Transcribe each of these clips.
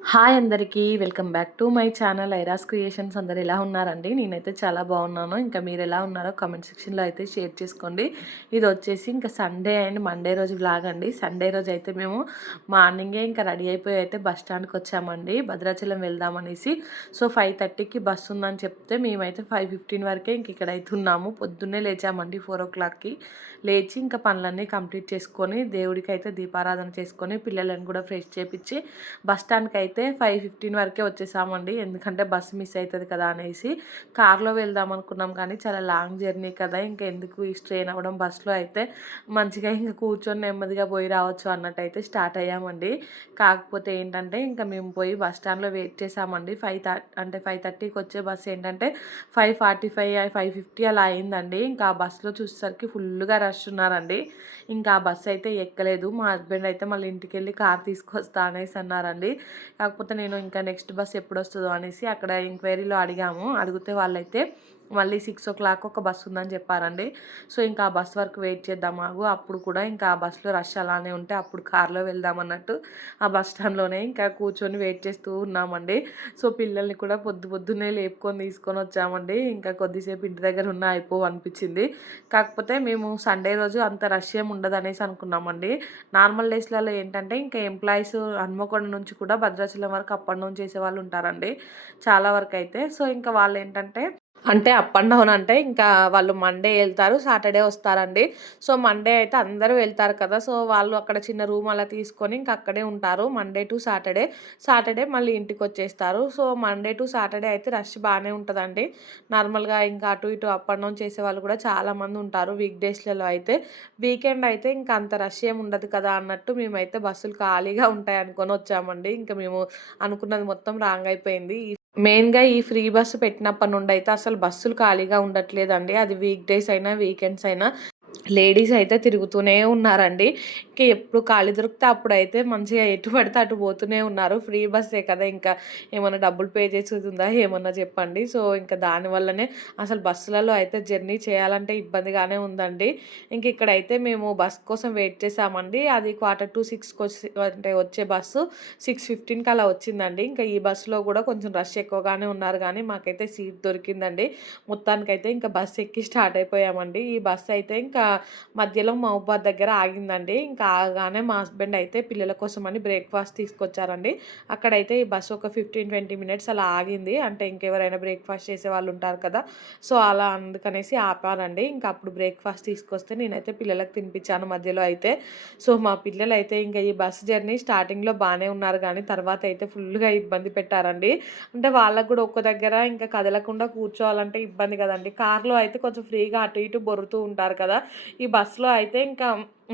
Hi అందరికీ welcome back to my channel ఐరాస్ creations. అందరు ఎలా ఉన్నారండి? నేనైతే చాలా బాగున్నాను. ఇంకా మీరు ఎలా ఉన్నారో కామెంట్ సెక్షన్లో అయితే షేర్ చేసుకోండి. ఇది వచ్చేసి ఇంకా సండే అండ్ మండే రోజు వ్లాగ్ అండి. సండే రోజు అయితే మేము మార్నింగే ఇంకా రెడీ అయిపోయి అయితే బస్ స్టాండ్కి వచ్చామండి, భద్రాచలం వెళ్దామనేసి. సో 5:30కి బస్సు ఉందని చెప్తే మేమైతే 5:15 వరకే ఇంక ఇక్కడ అయితే ఉన్నాము. పొద్దున్నే లేచామండి 4 o'clockకి. లేచి ఇంకా పనులన్నీ కంప్లీట్ చేసుకొని దేవుడికి అయితే దీపారాధన చేసుకొని పిల్లలను కూడా ఫ్రెష్ చేపించి బస్ స్టాండ్కి అయితే 5:15 వరకే వచ్చేసామండి. ఎందుకంటే బస్సు మిస్ అవుతుంది కదా అనేసి. కార్లో వెళ్దాం అనుకున్నాం కానీ చాలా లాంగ్ జర్నీ కదా, ఇంకా ఎందుకు ఈ స్ట్రెయిన్ అవ్వడం, బస్సులో అయితే మంచిగా ఇంకా కూర్చొని నెమ్మదిగా పోయి రావచ్చు అన్నట్టు అయితే స్టార్ట్ అయ్యామండి. కాకపోతే ఏంటంటే ఇంకా మేము పోయి బస్ స్టాండ్లో వెయిట్ చేసామండి. 5:30కి వచ్చే బస్సు ఏంటంటే 5:45 5:50 అలా అయిందండి. ఇంకా ఆ బస్సులో చూసేసరికి ఫుల్గా రష్ ఉన్నారండి. ఇంకా ఆ బస్సు అయితే ఎక్కలేదు. మా హస్బెండ్ అయితే మళ్ళీ ఇంటికి వెళ్ళి కార్ తీసుకొస్తా అనేసి అన్నారండి. కాకపోతే నేను ఇంకా నెక్స్ట్ బస్ ఎప్పుడు వస్తుందో అనేసి అక్కడ ఎంక్వైరీలో అడిగితే వాళ్ళైతే మళ్ళీ 6 o'clock ఒక బస్సు ఉందని చెప్పారండి. సో ఇంకా ఆ బస్ వరకు వెయిట్ చేద్దాం ఆగు, అప్పుడు కూడా ఇంకా ఆ బస్సులో రష్ అలానే ఉంటే అప్పుడు కార్లో వెళ్దాం అన్నట్టు ఆ బస్ స్టాండ్లోనే ఇంకా కూర్చొని వెయిట్ చేస్తూ ఉన్నామండి. సో పిల్లల్ని కూడా పొద్దున్నే లేపుకొని తీసుకొని వచ్చామండి. ఇంకా కొద్దిసేపు ఇంటి దగ్గర అనిపించింది. కాకపోతే మేము సండే రోజు అంత రష్ ఏమి ఉండదు అనేసి అనుకున్నామండి. నార్మల్ డేస్లలో ఏంటంటే ఇంకా ఎంప్లాయీస్ హన్మకొండ నుంచి కూడా భద్రాచలం వరకు అప్ అండ్ డౌన్ చేసేవాళ్ళు ఉంటారండి చాలా వరకు అయితే. సో ఇంకా వాళ్ళు ఏంటంటే అప్ అండ్ డౌన్ అంటే ఇంకా వాళ్ళు మండే వెళ్తారు, సాటర్డే వస్తారండి. సో మండే అయితే అందరూ వెళ్తారు కదా, సో వాళ్ళు అక్కడ చిన్న రూమ్ అలా తీసుకొని ఇంకా అక్కడే ఉంటారు మండే టు సాటర్డే. సాటర్డే మళ్ళీ ఇంటికి వచ్చేస్తారు. సో మండే టు సాటర్డే అయితే రష్ బాగానే ఉంటుందండి. నార్మల్గా ఇంకా అటు ఇటు అప్ అండ్ డౌన్ చేసే వాళ్ళు కూడా చాలామంది ఉంటారు వీక్ డేస్లలో అయితే. వీకెండ్ అయితే ఇంకా అంత రష్ ఏమి ఉండదు కదా అన్నట్టు మేమైతే బస్సులు ఖాళీగా ఉంటాయి అనుకొని వచ్చామండి. ఇంకా మేము అనుకున్నది మొత్తం రాంగ్ అయిపోయింది. మెయిన్‌గా ఈ ఫ్రీ బస్సు పెట్టినప్పటి నుండి అయితే అసలు బస్సులు ఖాళీగా ఉండట్లేదండి. అది వీక్ డేస్ అయినా, వీకెండ్స్ అయినా. లేడీస్ అయితే తిరుగుతూనే ఉన్నారండి. ఇంక ఎప్పుడు ఖాళీ దొరికితే అప్పుడైతే మంచిగా ఎటు పడితే అటు పోతూనే ఉన్నారు. ఫ్రీ బస్సే కదా, ఇంకా ఏమన్నా డబ్బులు పే చేసేది ఉందా ఏమన్నా చెప్పండి. సో ఇంకా దానివల్లనే అసలు బస్సులలో అయితే జర్నీ చేయాలంటే ఇబ్బందిగానే ఉందండి. ఇంక ఇక్కడైతే మేము బస్ కోసం వెయిట్ చేసామండి. అది 5:45కి అంటే వచ్చే బస్సు 6:15కి అలా వచ్చిందండి. ఇంకా ఈ బస్సులో కూడా కొంచెం రష్ ఎక్కువగానే ఉన్నారు కానీ మాకైతే సీట్ దొరికిందండి. మొత్తానికైతే ఇంకా బస్సు ఎక్కి స్టార్ట్ అయిపోయామండి. ఈ బస్సు అయితే ఇంకా మధ్యలో మహబూబాద్ దగ్గర ఆగిందండి. ఇంకా ఆగగానే మా హస్బెండ్ అయితే పిల్లల కోసం అని బ్రేక్ఫాస్ట్ తీసుకొచ్చారండి. అక్కడైతే ఈ బస్సు ఒక 15-20 మినిట్స్ అలా ఆగింది. అంటే ఇంకెవరైనా బ్రేక్ఫాస్ట్ చేసే వాళ్ళు ఉంటారు కదా, సో అలా అందుకనేసి ఆపారండి. ఇంకా అప్పుడు బ్రేక్ఫాస్ట్ తీసుకొస్తే నేనైతే పిల్లలకు తినిపించాను మధ్యలో అయితే. సో మా పిల్లలు అయితే ఇంకా ఈ బస్సు జర్నీ స్టార్టింగ్లో బాగానే ఉన్నారు కానీ తర్వాత అయితే ఫుల్గా ఇబ్బంది పెట్టారండి. అంటే వాళ్ళకు కూడా ఒక్క దగ్గర ఇంకా కదలకుండా కూర్చోవాలంటే ఇబ్బంది కదండి. కార్లో అయితే కొంచెం ఫ్రీగా అటు ఇటు బొరుతూ ఉంటారు కదా, ఈ బస్సులో అయితే ఇంకా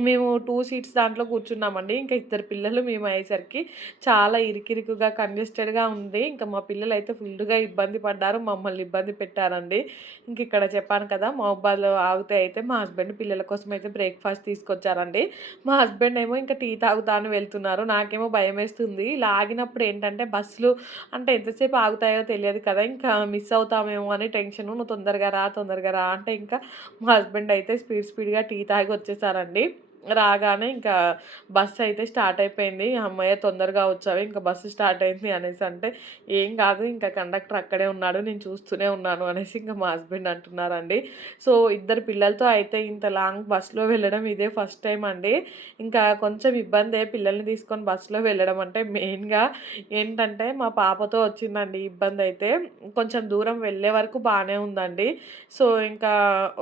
మేము 2 సీట్స్ దాంట్లో కూర్చున్నామండి. ఇంకా ఇద్దరు పిల్లలు మేము అయ్యేసరికి చాలా ఇరికిరికుగా కంజెస్టెడ్గా ఉంది. ఇంకా మా పిల్లలు అయితే ఫుల్గా ఇబ్బంది పడ్డారు, మమ్మల్ని ఇబ్బంది పెట్టారండి. ఇంక ఇక్కడ చెప్పాను కదా మహబూబాద్లో ఆగితే అయితే మా హస్బెండ్ పిల్లల కోసం అయితే బ్రేక్ఫాస్ట్ తీసుకొచ్చారండి. మా హస్బెండ్ ఏమో ఇంకా టీ తాగుతాను వెళ్తున్నారు. నాకేమో భయం వేస్తుంది. ఇలా ఆగినప్పుడు ఏంటంటే బస్సులు అంటే ఎంతసేపు ఆగుతాయో తెలియదు కదా, ఇంకా మిస్ అవుతామేమో అని టెన్షను. నువ్వు తొందరగా రా అంటే ఇంకా మా హస్బెండ్ అయితే స్పీడ్గా టీ తాగి వచ్చేసారండి. రాగానే ఇంకా బస్సు అయితే స్టార్ట్ అయిపోయింది. హమ్మయ్య తొందరగా వచ్చావు, ఇంకా బస్సు స్టార్ట్ అయింది అనేసి అంటే, ఏం కాదు ఇంకా కండక్టర్ అక్కడే ఉన్నాడు నేను చూస్తూనే ఉన్నాను అనేసి ఇంకా మా హస్బెండ్ అంటున్నారండి. సో ఇద్దరు పిల్లలతో అయితే ఇంత లాంగ్ బస్సులో వెళ్ళడం ఇదే ఫస్ట్ టైం అండి. ఇంకా కొంచెం ఇబ్బందే పిల్లల్ని తీసుకొని బస్సులో వెళ్ళడం అంటే. మెయిన్‌గా ఏంటంటే మా పాపతో వచ్చిందండి ఇబ్బంది అయితే. కొంచెం దూరం వెళ్ళే వరకు బాగానే ఉందండి. సో ఇంకా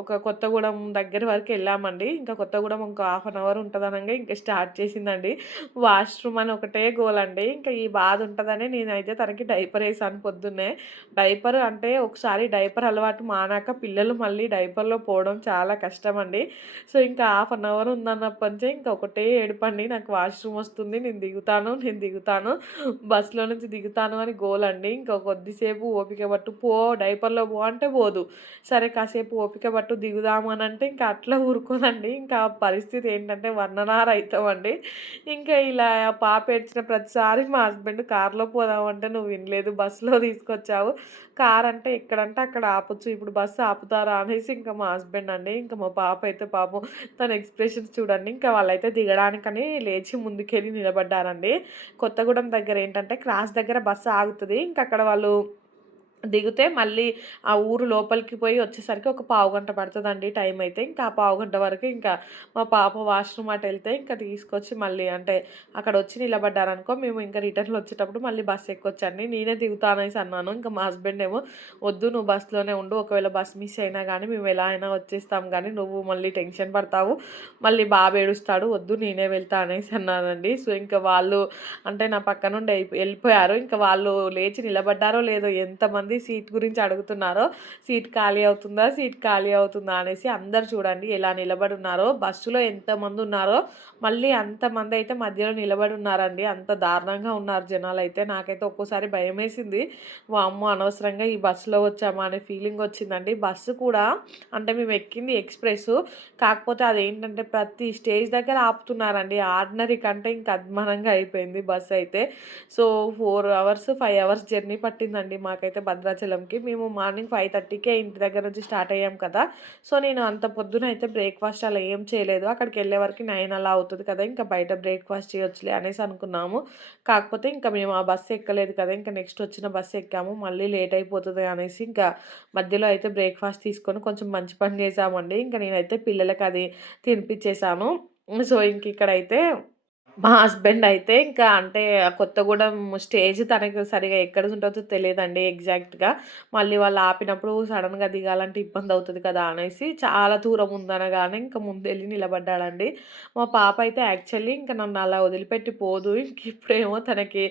ఒక కొత్తగూడెం దగ్గర వరకు వెళ్ళామండి. ఇంకా కొత్తగూడెం ఒక హాఫ్ అన్ అవర్ ఉంటుందనంగా ఇంకా స్టార్ట్ చేసిందండి. వాష్‌రూమ్ అని ఒకటే గోలండి. ఇంకా ఈ బాధ ఉంటుందని నేనైతే తనకి డైపర్ వేసాను పొద్దున్నే. డైపర్ అంటే ఒకసారి డైపర్ అలవాటు మానాక పిల్లలు మళ్ళీ డైపర్‌లో పోవడం చాలా కష్టమండి. సో ఇంకా హాఫ్ అన్ అవర్ ఉందన్నప్పటి నుంచే ఇంకా ఒకటే ఏడుపండి, నాకు వాష్‌రూమ్ వస్తుంది, నేను దిగుతాను బస్సులో నుంచి దిగుతాను అని గోలండి. ఇంకా కొద్దిసేపు ఓపిక పట్టు పో, డైపర్‌లో పో అంటే పోదు. సరే కాసేపు ఓపిక పట్టు దిగుదాము అని అంటే ఇంకా అట్లా ఊరుకోదండి. ఇంకా పరిస్థితి ఏంటి ఏంటంటే 1 అవర్ అయితామండి. ఇంకా ఇలా పాప ఏడ్చిన ప్రతిసారి మా హస్బెండ్ కార్‌లో పోదామంటే నువ్వు వినలేదు, బస్సులో తీసుకొచ్చావు. కార్ అంటే ఎక్కడంటే అక్కడ ఆపొచ్చు. ఇప్పుడు బస్సు ఆపుతారా అనేసి ఇంకా మా హస్బెండ్ అండి. ఇంకా మా పాప అయితే పాపం తన ఎక్స్‌ప్రెషన్స్ చూడండి. ఇంకా వాళ్ళైతే దిగడానికని లేచి ముందుకెళ్ళి నిలబడ్డారండి. కొత్తగూడెం దగ్గర ఏంటంటే క్రాస్ దగ్గర బస్సు ఆగుతది. ఇంక అక్కడ వాళ్ళు దిగితే మళ్ళీ ఆ ఊరు లోపలికి పోయి వచ్చేసరికి ఒక పావుగంట పడతదండి టైమయితే. ఇంకా ఆ పావుగంట వరకు ఇంకా మా పాప వాష్‌రూమ్ అటెళ్తే ఇంకా తీసుకొచ్చి మళ్ళీ అంటే అక్కడొచ్చి నిలబడ్డారనుకో, మేము ఇంకా రిటర్న్‌లో వచ్చేటప్పుడు మళ్ళీ బస్ ఎక్కొచ్చండి. నేనే దిగుతా అనేసి అన్నాను. ఇంకా మా హస్బెండ్ ఏమో, "వద్దు నువ్వు బస్‌లోనే ఉండు. ఒకవేళ బస్ మిస్ అయినా గానీ మేము ఎలా అయినా వచ్చేస్తాం గానీ, నువ్వు మళ్ళీ టెన్షన్ పడతావు. మళ్ళీ బాబు ఏడుస్తాడు. వద్దు నేనే వెళ్తా" అనేసి అన్నానండి. సో, ఇంకా వాళ్ళు అంటే నా పక్క నుండి ఎళ్ళిపోయారు. ఇంకా వాళ్ళు లేచి నిలబడ్డారో లేదో, ఎంతమంది సీట్ గురించి అడుగుతున్నారో, సీట్ ఖాళీ అవుతుందా? సీట్ ఖాళీ అవుతుందా? అనేసి అందరూ చూడండి ఎలా నిలబడున్నారో. బస్సులో ఎంతమందున్నారో మళ్ళీ అంతమందయితే మధ్యలో నిలబడున్నారండి. అంత దారుణంగా ఉన్నారు జనాలైతే. నాకైతే ఒక్కోసారి భయమేసింది. వామ్మో! అనవసరంగా ఈ బస్సులో వచ్చామా అనే ఫీలింగొచ్చిందండి. బస్సు కూడా అంటే మేము ఎక్కింది ఎక్స్‌ప్రెస్సు. కాకపోతే అదేంటంటే ప్రతి స్టేజ్ దగ్గర ఆపుతున్నారండి. ఆర్డినరీ కంటే ఇంకా అధ్వానంగా అయిపోయింది బస్సయితే. సో, 4 అవర్స్, 5 అవర్స్ జర్నీ పట్టిందండి మాకైతే భద్రాచలంకి. మేము మార్నింగ్ 5:30కే ఇంటి దగ్గర నుంచి స్టార్ట్ అయ్యాం కదా! సో, నేను అంత పొద్దునైతే బ్రేక్‌ఫాస్ట్ అలా ఏం చేయలేదు. అక్కడికెళ్ళే వరకి 9 అలా అవుతది కదా! ఇంకా బయట బ్రేక్‌ఫాస్ట్ చేయొచ్చులే అనేసి అనుకున్నాము. కాకపోతే ఇంకా మేము ఆ బస్సు ఎక్కలేదు కదా! ఇంకా నెక్స్ట్ వచ్చిన బస్సు ఎక్కాము. మళ్ళీ లేట్ అయిపోతది అనేసి ఇంకా మధ్యలో అయితే బ్రేక్‌ఫాస్ట్ తీసుకొని కొంచెం మంచి పని చేశామండి. ఇంక నేనైతే పిల్లలకది తినిపిచ్చేసాను. సో, ఇంకిక్కడైతే మా హస్బెండ్ అయితే ఇంకా అంటే ఆ కొత్తగూడెం స్టేజ్ తనకు సరిగ్గా ఎక్కడ ఉంటదో తెలీదండి ఎగ్జాక్ట్‌గా. మళ్ళీ వాళ్ళు ఆపినప్పుడు సడెన్‌గా దిగాలంటే ఇబ్బందవుతది కదా! అనేసి చాలా దూరం ఉందనగానే ఇంక ముందెళ్ళి నిలబడ్డాడండి. మా పాప అయితే యాక్చువల్లీ ఇంక నన్ను అలా వదిలిపెట్టి పోదు. ఇంక ఇప్పుడేమో తనకి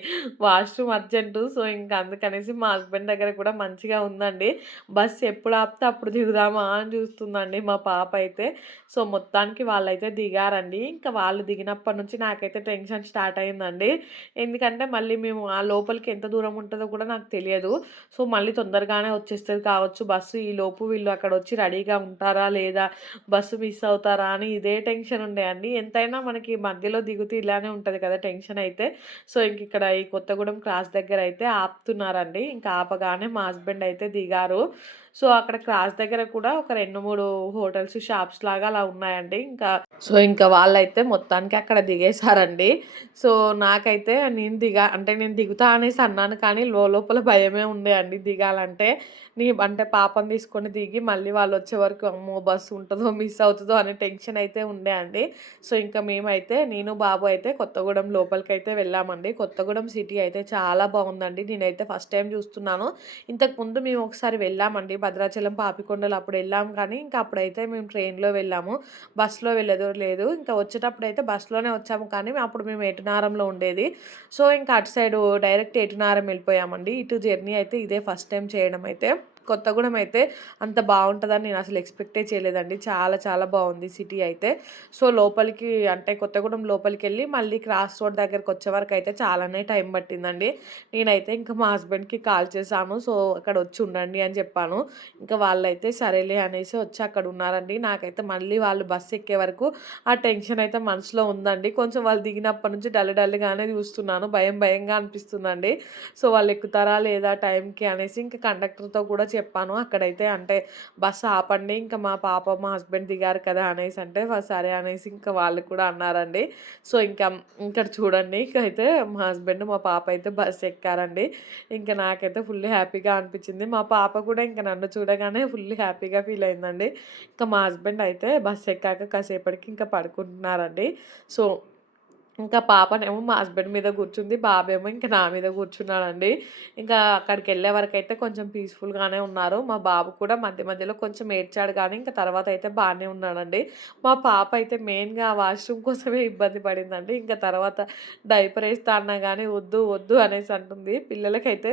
వాష్‌రూమ్ అర్జెంటు. సో, ఇంక అందుకనేసి మా హస్బెండ్ దగ్గర కూడా మంచిగా ఉందండి. బస్ ఎప్పుడు ఆపితే అప్పుడు దిగుదామా అని చూస్తుందండి మా పాప అయితే. సో, మొత్తానికి వాళ్ళైతే దిగారండి. ఇంకా వాళ్ళు దిగినప్పటి నుంచి నాకైతే టెన్షన్ స్టార్ట్ అయిందండి. ఎందుకంటే మళ్ళీ మేము ఆ లోపలికి ఎంత దూరం ఉంటదో కూడా నాకు తెలియదు. సో, మళ్ళీ తొందరగానే వచ్చేస్తది కావచ్చు బస్సు. ఈలోపు వీళ్ళు అక్కడొచ్చి రెడీగా ఉంటారా లేదా? బస్సు మిస్ అవుతారా అని ఇదే టెన్షన్ ఉండే అండి. ఎంతైనా మనకి మధ్యలో దిగుతే ఇలానే ఉంటది కదా! టెన్షన్ అయితే. సో, ఇంకిక్కడ ఈ కొత్తగూడెం క్రాస్ దగ్గరైతే ఆపుతున్నారండి. ఇంకా ఆపగానే మా హస్బెండ్ అయితే దిగారు. సో, అక్కడ క్రాస్ దగ్గర కూడా ఒక 2, 3 హోటల్స్, షాప్స్ లాగా అలా ఉన్నాయండి. ఇంకా వాళ్ళైతే మొత్తానికి అక్కడ దిగేశారండి. సో, నాకైతే నేను దిగుతా అనేసి అన్నాను కానీ లోపల భయమే ఉండే అండి దిగాలంటే. అంటే పాపని తీసుకొని దిగి మళ్ళీ వాళ్ళొచ్చే వరకు అమ్మో! బస్సు ఉంటదో, మిస్ అవుతదో అనే టెన్షన్ అయితే ఉండే అండి. సో, ఇంకా మేమైతే నేను, బాబు అయితే కొత్తగూడెం లోపలికైతే వెళ్ళామండి. కొత్తగూడెం సిటీ అయితే చాలా బావుందండి. నేనైతే ఫస్ట్ టైమ్ చూస్తున్నాను. ఇంతకుముందు మేము ఒకసారి వెళ్ళామండి భద్రాచలం, పాపికొండలు అప్పుడెళ్ళాం కానీ, ఇంకా అప్పుడైతే మేము ట్రైన్‌లో వెళ్ళాము. బస్‌లో లేదు. ఇంకా వచ్చేటప్పుడైతే బస్‌లోనే వచ్చాము కానీ, అప్పుడు మేము ఎటునారంలో ఉండేది. సో, ఇంకా అటు సైడు డైరెక్ట్ ఎటునారం వెళ్ళిపోయామండి. ఇటు జర్నీ అయితే ఇదే ఫస్ట్ టైమ్ చేయడం అయితే. కొత్తగూడెం అయితే అంత బావుంటదని నేనసలు ఎక్స్‌పెక్టే చేయలేదండి. చాలా చాలా బావుంది సిటీ అయితే. సో, లోపలికి అంటే కొత్తగూడెం లోపలికెళ్ళి మళ్ళీ క్రాస్ రోడ్ దగ్గరకొచ్చే వరకైతే చాలానే టైం పట్టిందండి. నేనైతే ఇంకా మా హస్బెండ్‌కి కాల్ చేశాను. సో, అక్కడొచ్చి ఉండండి అని చెప్పాను. ఇంకా వాళ్ళైతే సరేలే అనేసి వచ్చి అక్కడున్నారండి. నాకైతే మళ్ళీ వాళ్ళు బస్ ఎక్కే వరకు ఆ టెన్షన్ అయితే మనసులో ఉందండి. కొంచెం వాళ్ళు దిగినప్పటి నుంచి డల్‌గానే చూస్తున్నాను. భయంగా అనిపిస్తుందండి. సో, వాళ్ళు ఎక్కుతారా లేదా టైంకి అనేసి ఇంకా కండక్టర్‌తో కూడా చెప్పాను. అక్కడైతే అంటే బస్సు ఆపండి. ఇంకా మా పాప, మా హస్బెండ్ దిగారు కదా! అనేసంటే సరే అనేసి ఇంకా వాళ్ళు కూడా అన్నారండి. సో, ఇక్కడ చూడండి ఇకైతే మా హస్బెండ్, మా పాప అయితే బస్ ఎక్కారండి. ఇంక నాకైతే ఫుల్ హ్యాపీగా అనిపించింది. మా పాప కూడా ఇంక నన్ను చూడగానే ఫుల్ హ్యాపీగా ఫీల్ అయిందండి. ఇంకా మా హస్బెండ్ అయితే బస్ ఎక్కాక కాసేపటికి ఇంకా పడుకుంటున్నారండి. సో, ఇంకా పాపనేమో మా హస్బెండ్ మీద కూర్చుంది. బాబేమో ఇంక నా మీద కూర్చున్నాడండి. ఇంకా అక్కడికెళ్ళే వరకైతే కొంచెం పీస్‌ఫుల్‌గానే ఉన్నారు. మా బాబు కూడా మధ్యలో కొంచెం ఏడ్చాడు గానీ, ఇంక తర్వాత అయితే బానే ఉన్నాడండి. మా పాప అయితే మెయిన్‌గా ఆ వాష్‌రూమ్ కోసమే ఇబ్బంది పడిందండి. ఇంక తర్వాత డైపర్ ఏస్తా అన్నా గానీ వద్దు అనేసి అంటుంది. పిల్లలకైతే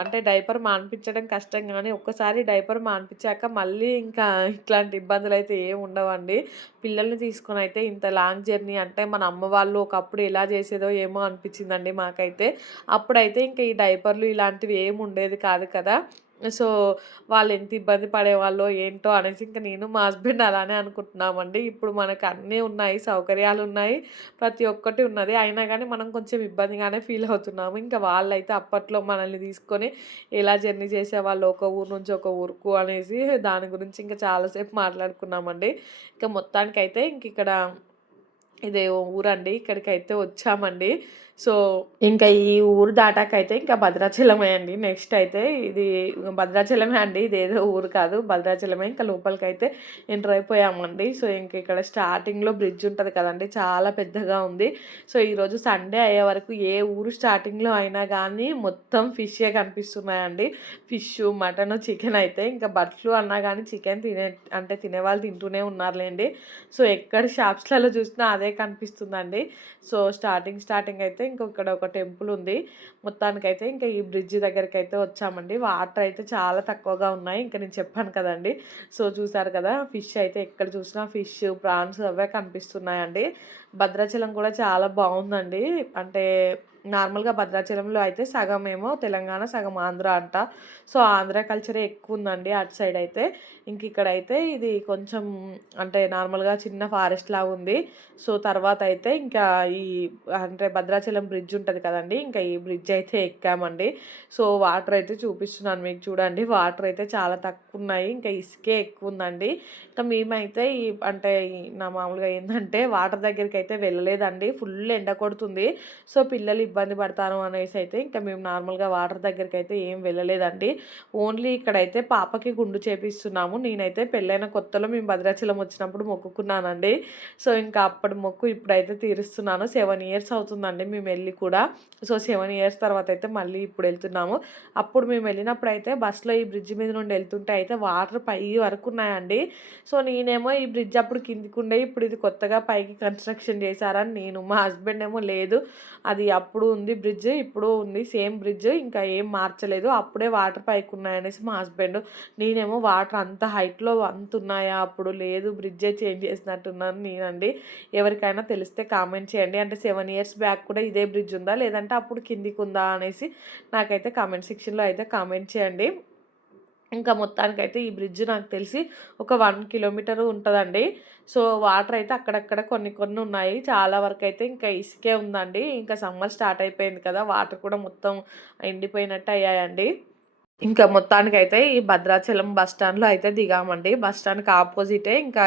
అంటే డైపర్ మాన్పించడం కష్టం గానీ, ఒక్కసారి డైపర్ మాన్పించాక మళ్ళీ ఇంకా ఇట్లాంటి ఇబ్బందులైతే ఏమి ఉండవండి. పిల్లల్ని తీసుకొనైతే ఇంత లాంగ్ జర్నీ అంటే మన అమ్మ వాళ్ళు ఒకప్పుడు ఎలా చేసేదో ఏమో అనిపించిందండి మాకైతే. అప్పుడైతే ఇంక ఈ డైపర్‌లు ఇలాంటివి ఏమి ఉండేది కాదు కదా! సో, వాళ్ళు ఎంత ఇబ్బంది పడేవాళ్ళో ఏంటో అనేసి ఇంక నేను మా హస్బెండ్ అలానే అనుకుంటున్నామండి. ఇప్పుడు మనకు అన్నీ ఉన్నాయి, సౌకర్యాలున్నాయి, ప్రతి ఒక్కటి ఉన్నది. అయినా గానీ మనం కొంచెం ఇబ్బందిగానే ఫీల్ అవుతున్నాము. ఇంకా వాళ్ళైతే అప్పట్లో మనల్ని తీసుకొని ఎలా జర్నీ చేసేవాళ్ళో ఒక ఊరు నుంచి ఒక ఊరుకు అనేసి దాని గురించి ఇంకా చాలా సేపు మాట్లాడుకున్నామండి. ఇక మొత్తానికైతే ఇంకిక్కడ ఇదే ఊరండి. ఇక్కడికైతే వచ్చామండి. సో, ఇంకా ఈ ఊరు దాటాకైతే ఇంకా భద్రాచలమే అండి. నెక్స్ట్ అయితే ఇది భద్రాచలమే అండి. ఇదేదో ఊరు కాదు. భద్రాచలమే. ఇంకా లోపలికైతే ఎంటర్ అయిపోయామండి. సో, ఇంక ఇక్కడ స్టార్టింగ్‌లో బ్రిడ్జ్ ఉంటది కదండీ! చాలా పెద్దగా ఉంది. సో, ఈరోజు సండే అయ్యే వరకు ఏ ఊరు స్టార్టింగ్‌లో అయినా గానీ మొత్తం ఫిషే కనిపిస్తున్నాయండి. ఫిషు, మటను, చికెన్ అయితే ఇంకా బట్లు అన్నా గానీ చికెన్ తినేవాళ్ళు తింటూనే ఉన్నారులెండి. సో, ఎక్కడ షాప్స్‌లలో చూసినా అదే కనిపిస్తుందండి. సో, స్టార్టింగ్ అయితే ఇంక ఇక్కడ ఒక టెంపుల్ ఉంది. మొత్తానికైతే ఇంకా ఈ బ్రిడ్జ్ దగ్గరికైతే వచ్చామండి. వాటర్ అయితే చాలా తక్కువగా ఉన్నాయి. ఇంక నేను చెప్పాను కదండీ! సో, చూసారు కదా! ఫిష్ అయితే ఎక్కడ చూసినా ఫిష్, ప్రాన్స్ అవే కనిపిస్తున్నాయండి. భద్రాచలం కూడా చాలా బావుందండి. అంటే నార్మల్‌గా భద్రాచలంలో అయితే సగమేమో తెలంగాణ, సగం ఆంధ్ర అంట. సో, ఆంధ్ర కల్చరే ఎక్కువుందండి అటు సైడ్ అయితే. ఇక్కడైతే ఇది కొంచెం అంటే నార్మల్‌గా చిన్న ఫారెస్ట్ లాగుంది. సో, తర్వాతయితే ఇంకా ఈ అంటే భద్రాచలం బ్రిడ్జ్ ఉంటది కదండీ! ఇంకా ఈ బ్రిడ్జ్ అయితే ఎక్కామండి. సో, వాటర్ అయితే చూపిస్తున్నాను మీకు చూడండి. వాటర్ అయితే చాలా తక్కువున్నాయి. ఇంకా ఇసుకే ఎక్కువుందండి. ఇంకా మేమైతే అంటే మామూలుగా ఏందంటే వాటర్ దగ్గరికైతే వెళ్ళలేదండి. ఫుల్ ఎండ కొడుతుంది. సో, పిల్లలు ఇబ్బంది పడతారు అనేసి అయితే ఇంకా మేము నార్మల్‌గా వాటర్ దగ్గరికైతే ఏం వెళ్ళలేదండి. ఓన్లీ ఇక్కడైతే పాపకి గుండు చేపిస్తున్నాము. నేనైతే పెళ్ళైన కొత్తలో మేము భద్రాచలం వచ్చినప్పుడు మొక్కుకున్నానండి. సో, ఇంకా అప్పటి మొక్కు ఇప్పుడైతే తీరుస్తున్నాను. 7 ఇయర్స్ అవుతుందండి మేమెళ్ళి కూడా. సో, 7 ఇయర్స్ తర్వాత అయితే మళ్ళీ ఇప్పుడు ఎళ్తున్నాము. అప్పుడు మేము వెళ్ళినప్పుడైతే బస్‌లో ఈ బ్రిడ్జ్ మీద నుండి ఎళ్తుంటే అయితే వాటర్ పై వరకు ఉన్నాయండి. సో, నేనేమో ఈ బ్రిడ్జ్ అప్పుడు కిందికుండే ఇప్పుడు ఇది కొత్తగా పైకి కన్‌స్ట్రక్షన్ చేశారని నేను. మా హస్బెండ్ ఏమో లేదు అది అప్పుడు ఉంది బ్రిడ్జ్, ఇప్పుడు ఉంది సేమ్ బ్రిడ్జ్ ఇంకా ఏం మార్చలేదు. అప్పుడే వాటర్ పైకున్నాయనేసి మా హస్బెండ్. నేనేమో వాటర్ అంత హైట్‌లో అంతున్నాయా అప్పుడు లేదు బ్రిడ్జే చేంజ్ చేసినట్టున్నాను నేనండి. ఎవరికైనా తెలిస్తే కామెంట్ చేయండి. అంటే 7 ఇయర్స్ బ్యాక్ కూడా ఇదే బ్రిడ్జ్ ఉందా? లేదంటే అప్పుడు కిందికుందా అనేసి నాకైతే కామెంట్ సెక్షన్‌లో అయితే కామెంట్ చేయండి. ఇంకా మొత్తానికైతే ఈ బ్రిడ్జ్ నాకు తెలిసి ఒక 1 కిలోమీటర్ ఉంటదండి. సో, వాటర్ అయితే అక్కడక్కడ కొన్ని కొన్ని ఉన్నాయి. చాలా వరకైతే ఇంకా ఇసుకే ఉందండి. ఇంకా సమ్మర్ స్టార్ట్ అయిపోయింది కదా! వాటర్ కూడా మొత్తం ఎండిపోయినట్టు అయ్యాయండి. ఇంకా మొత్తానికైతే ఈ భద్రాచలం బస్ స్టాండ్‌లో అయితే దిగామండి. బస్ స్టాండ్‌కి ఆపోజిటే ఇంకా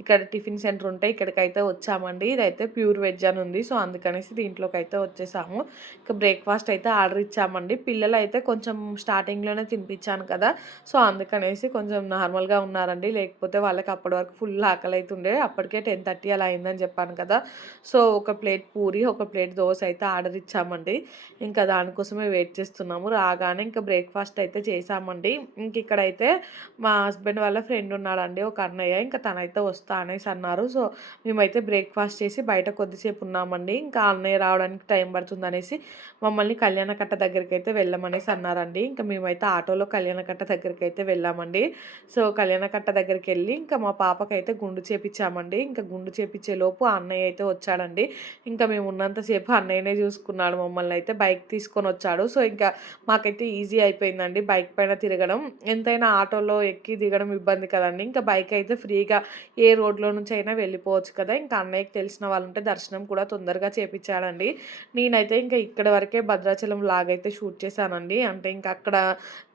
ఇక్కడ టిఫిన్ సెంటర్ ఉంటే ఇక్కడికైతే వచ్చామండి. ఇదైతే ప్యూర్ వెజ్ అని ఉంది. సో, అందుకనేసి దీంట్లోకైతే వచ్చేసాము. ఇక బ్రేక్‌ఫాస్ట్ అయితే ఆర్డర్ ఇచ్చామండి. పిల్లలైతే కొంచెం స్టార్టింగ్‌లోనే తినిపించాను కదా! సో, అందుకనేసి కొంచెం నార్మల్‌గా ఉన్నారండి. లేకపోతే వాళ్ళకి అప్పటి వరకు ఫుల్ ఆకలైతుండే. అప్పటికే 10:30 అలా అయిందని చెప్పాను కదా! సో, ఒక ప్లేట్ పూరి, ఒక ప్లేట్ దోస అయితే ఆర్డర్ ఇచ్చామండి. ఇంకా దానికోసమే వెయిట్ చేస్తున్నాము. రాగానే ఇంకా బ్రేక్‌ఫాస్ట్ అయితే చేశామండి. ఇక్కడైతే మా హస్బెండ్ వాళ్ళ ఫ్రెండ్ ఉన్నాడండి ఒక అన్నయ్య. ఇంకా తనైతే వస్తా అనేసి అన్నారు. సో, మేమైతే బ్రేక్‌ఫాస్ట్ చేసి బయట కొద్దిసేపు ఉన్నామండి. ఇంకా అన్నయ్య రావడానికి టైం పడుతుందనేసి మమ్మల్ని కళ్యాణకట్ట దగ్గరికైతే వెళ్ళమనేసి అన్నారండి. ఇంకా మేమైతే ఆటోలో కళ్యాణకట్ట దగ్గరికైతే వెళ్ళామండి. సో, కళ్యాణకట్ట దగ్గరికెళ్ళి ఇంకా మా పాపకైతే గుండు చేపిచ్చామండి. ఇంకా గుండు చేపిచ్చేలోపు ఆ అన్నయ్య అయితే వచ్చాడండి. ఇంకా మేము ఉన్నంత సేపు అన్నయ్యనే చూసుకున్నాడు మమ్మల్నయితే. బైక్ తీసుకొనొచ్చాడు. సో, ఇంకా మాకైతే ఈజీ అయిపోయిందండి బైక్ పైన తిరగడం. ఎంతైనా ఆటోలో ఎక్కి దిగడం ఇబ్బంది కదండీ! ఇంకా బైక్ అయితే ఫ్రీగా ఏ రోడ్‌లో నుంచైనా వెళ్ళిపోవచ్చు కదా! ఇంకా అన్నయ్యకి తెలిసిన వాళ్ళుంటే దర్శనం కూడా తొందరగా చేపిచ్చాడండి. నేనైతే ఇంకా ఇక్కడి వరకే భద్రాచలం వ్లాగయితే షూట్ చేశానండి. అంటే ఇంకా అక్కడ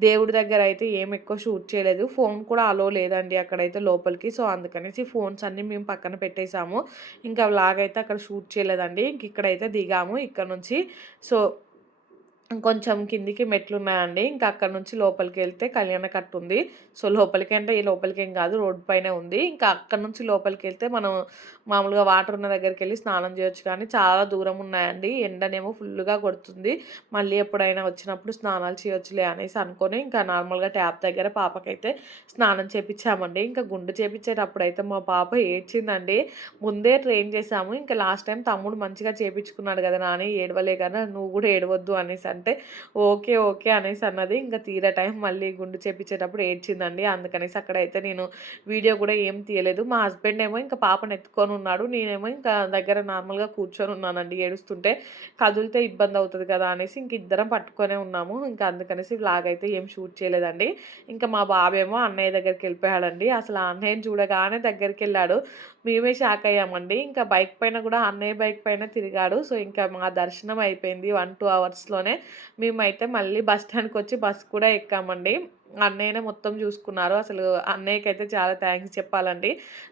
దేవుడి దగ్గర అయితే ఏం ఎక్కువ షూట్ చేయలేదు. ఫోన్ కూడా అలో లేదండి అక్కడైతే లోపలికి. సో, అందుకనేసి ఫోన్స్ అన్నీ మేము పక్కన పెట్టేసాము. ఇంకా వ్లాగ్ అయితే అక్కడ షూట్ చేయలేదండి. ఇక్కడైతే దిగాము. ఇక్కడ నుంచి సో, కొంచెం కిందికి మెట్లున్నాయండి. ఇంకా అక్కడి నుంచి లోపలికెళ్తే కళ్యాణకట్ట ఉంది. సో, లోపలికి అంటే ఈ లోపలికేం కాదు రోడ్ పైనే ఉంది. ఇంకా అక్కడి నుంచి లోపలికెళ్తే మనం మామూలుగా వాటర్ ఉన్న దగ్గరికెళ్ళి స్నానం చేయొచ్చు కానీ చాలా దూరం ఉన్నాయండి. ఎండనేమో ఫుల్లుగా కొడుతుంది. మళ్ళీ ఎప్పుడైనా వచ్చినప్పుడు స్నానాలు చేయొచ్చులే అనేసి అనుకోని ఇంకా నార్మల్‌గా ట్యాప్ దగ్గర పాపకైతే స్నానం చేపిచ్చామండి. ఇంకా గుండు చేపిచ్చేటప్పుడైతే మా పాప ఏడ్చిందండి. ముందే ట్రైన్ చేశాము. ఇంకా లాస్ట్ టైమ్ తమ్ముడు మంచిగా చేపిచ్చుకున్నాడు కదా నాని ఏడవలే కదా! నువ్వు కూడా ఏడవద్దు అనేసి అంటే ఓకే ఓకే అనేసి అన్నది. ఇంకా తీరా టైం మళ్ళీ గుండు చేపించేటప్పుడు ఏడ్చిందండి. అందుకనేసి అక్కడైతే నేను వీడియో కూడా ఏం తీయలేదు. మా హస్బెండ్ ఏమో ఇంకా పాపను ఎత్తుకొని ఉన్నాడు. నేనేమో ఇంకా దగ్గర నార్మల్గా కూర్చొని ఉన్నానండి ఏడుస్తుంటే. కదిలితే ఇబ్బంది అవుతుంది కదా అనేసి ఇంక ఇద్దరం పట్టుకొనే ఉన్నాము. ఇంకా అందుకనేసి వ్లాగ్ అయితే ఏం షూట్ చేయలేదండి. ఇంకా మా బాబేమో అన్నయ్య దగ్గరికి వెళ్ళిపోయాడండి. అసలు ఆ అన్నయ్యని చూడగానే దగ్గరికెళ్ళాడు. మేమే షాక్ అయ్యామండి. ఇంకా బైక్ పైన కూడా అన్నయ్య బైక్ పైన తిరిగాడు. సో ఇంకా మా దర్శనం అయిపోయింది 1-2 అవర్స్‌లోనే. మేమైతే మళ్ళీ బస్ స్టాండ్‌కొచ్చి బస్ కూడా ఎక్కామండి. అన్నయ్యనే మొత్తం చూసుకున్నారు. అసలు అన్నయ్యకైతే చాలా థ్యాంక్స్ చెప్పాలండి.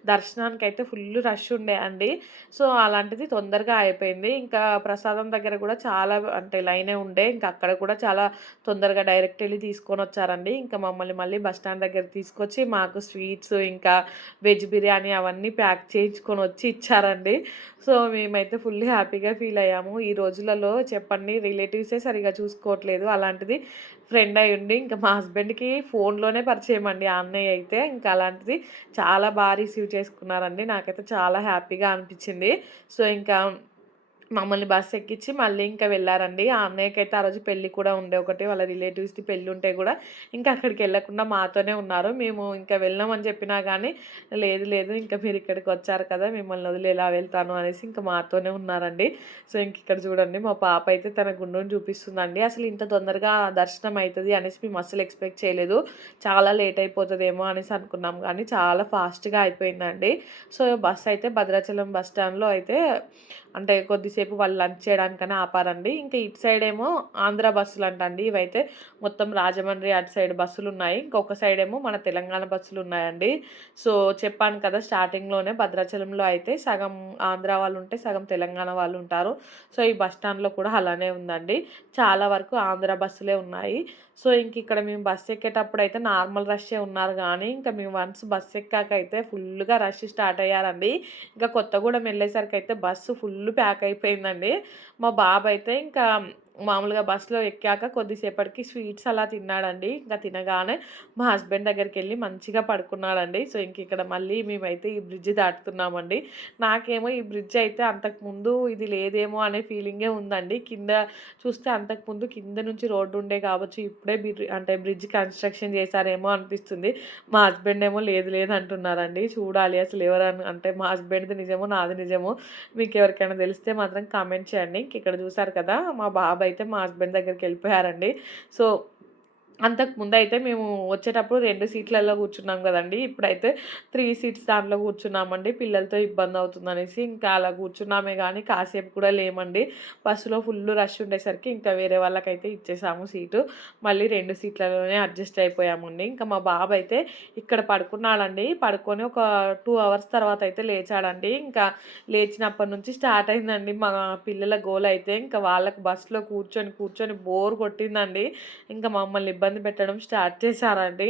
దర్శనానికైతే ఫుల్ రష్ ఉండే అండి. సో అలాంటిది తొందరగా అయిపోయింది. ఇంకా ప్రసాదం దగ్గర కూడా చాలా అంటే లైనే ఉండే. ఇంకా అక్కడ కూడా చాలా తొందరగా డైరెక్ట్ ఎళ్లి తీసుకొనొచ్చారండి. ఇంకా మమ్మల్ని మళ్ళీ బస్ స్టాండ్ దగ్గరికి తీసుకొచ్చి మాకు స్వీట్స్ ఇంకా వెజ్ బిర్యానీ అవన్నీ ప్యాక్ చేయించుకొనొచ్చి ఇచ్చారండి. సో మేమైతే ఫుల్ హ్యాపీగా ఫీల్ అయ్యాము. ఈ రోజులలో చెప్పండి రిలేటివ్సే సరిగ్గా చూసుకోవట్లేదు. అలాంటిది ఫ్రెండ్ అయ్యుండి ఇంకా మా హస్బెండ్‌కి ఫోన్‌లోనే పరిచయం అండి ఆ అన్నయ్య అయితే. ఇంకా అలాంటిది చాలా రిసీవ్ చేసుకున్నారండి. నాకైతే చాలా హ్యాపీగా అనిపించింది. సో ఇంకా మమ్మల్ని బస్ ఎక్కించి మళ్ళీ ఇంకా వెళ్ళారండి. ఆ అన్నయ్యకైతే ఆ రోజు పెళ్లి కూడా ఉండే ఒకటి వాళ్ళ రిలేటివ్స్‌ది పెళ్లి ఉంటే కూడా ఇంకా అక్కడికెళ్ళకుండా మాతోనే ఉన్నారు. మేము ఇంకా వెళ్ళమని చెప్పినా గానీ, లేదు లేదు ఇంకా మీరిక్కడికి వచ్చారు కదా! మిమ్మల్ని వదిలి ఎలా వెళ్తాను అనేసి ఇంకా మాతోనే ఉన్నారండి. సో ఇంకిక్కడ చూడండి మా పాప అయితే తన గుండుని చూపిస్తుందండి. అసలు ఇంత తొందరగా దర్శనం అయితది అనేసి మేము అస్సలు ఎక్స్‌పెక్ట్ చేయలేదు. చాలా లేట్ అయిపోతదేమో అనేసి అనుకున్నాం కానీ చాలా ఫాస్ట్‌గా అయిపోయిందండి. సో బస్ అయితే భద్రాచలం బస్ స్టాండ్‌లో అయితే అంటే కొద్దిసేపు వాళ్ళు లంచ్ చేయడానికని ఆపారండి. ఇంకా ఇటు సైడ్ ఏమో ఆంధ్ర బస్సులంటండి ఇవైతే. మొత్తం రాజమండ్రి అటు సైడ్ బస్సులున్నాయి. ఇంకొక సైడ్ ఏమో మన తెలంగాణ బస్సులున్నాయండి. సో చెప్పాను కదా స్టార్టింగ్‌లోనే భద్రాచలంలో అయితే సగం ఆంధ్ర వాళ్ళుంటే, సగం తెలంగాణ వాళ్ళుంటారు. సో ఈ బస్ స్టాండ్‌లో కూడా అలానే ఉందండి. చాలా వరకు ఆంధ్ర బస్సులే ఉన్నాయి. సో ఇంకిక్కడ మేము బస్ ఎక్కేటప్పుడైతే నార్మల్ రష్షే ఉన్నారు గానీ, ఇంకా మేము వన్స్ బస్ ఎక్కాకైతే ఫుల్లుగా రష్ స్టార్ట్ అయ్యారండి. ఇంకా కొత్తగూడెం వెళ్ళేసరికైతే బస్సు ఫుల్ ప్యాక్ అయిపోయిందండి. మా బాబైతే ఇంకా మామూలుగా బస్సులో ఎక్కాక కొద్దిసేపటికి స్వీట్స్ అలా తిన్నాడండి. ఇంకా తినగానే మా హస్బెండ్ దగ్గరికెళ్ళి మంచిగా పడుకున్నాడండి. సో ఇంకిక్కడ మళ్ళీ మేమైతే ఈ బ్రిడ్జ్ దాటుతున్నామండి. నాకేమో ఈ బ్రిడ్జ్ అయితే అంతకుముందు ఇది లేదేమో అనే ఫీలింగే ఉందండి. కింద చూస్తే అంతకుముందు కింద నుంచి రోడ్డు ఉండే కావచ్చు. ఇప్పుడే అంటే బ్రిడ్జ్ కన్‌స్ట్రక్షన్ చేశారేమో అనిపిస్తుంది. మా హస్బెండ్ ఏమో లేదు లేదు అంటున్నారండి. చూడాలి అసలు ఎవరని అంటే మా హస్బెండ్‌ది నిజమో, నాది నిజమో మీకెవరికైనా తెలిస్తే మాత్రం కామెంట్ చేయండి. ఇక్కడ చూసారు కదా! మా బాబు అయితే మా హస్బెండ్ దగ్గరికెళ్ళిపోయారండి. సో అంతకుముందయితే మేము వచ్చేటప్పుడు 2 సీట్లలో కూర్చున్నాం గదండీ! ఇప్పుడైతే 3 సీట్స్ దాంట్లో కూర్చున్నామండి. పిల్లలతో ఇబ్బందవుతుందనేసి ఇంకా అలా కూర్చున్నామే గానీ కాసేపు కూడా లేమండి. బస్సులో ఫుల్లు రష్ ఉండేసరికి ఇంకా వేరే వాళ్ళకైతే ఇచ్చేసాము సీటు. మళ్ళీ 2 సీట్లలోనే అడ్జస్ట్ అయిపోయామండి. ఇంకా మా బాబయితే ఇక్కడ పడుకున్నాడండి. పడుకొని ఒక 2 అవర్స్ తర్వాతయితే లేచాడండి. ఇంకా లేచినప్పటి నుంచి స్టార్ట్ అయిందండి మా పిల్లల గోలయితే. ఇంకా వాళ్ళకి బస్సులో కూర్చొని, కూర్చొని బోర్ కొట్టిందండి. ఇంకా మమ్మల్ని ఇబ్బంది పెట్టడం స్టార్ట్ చేశారండి.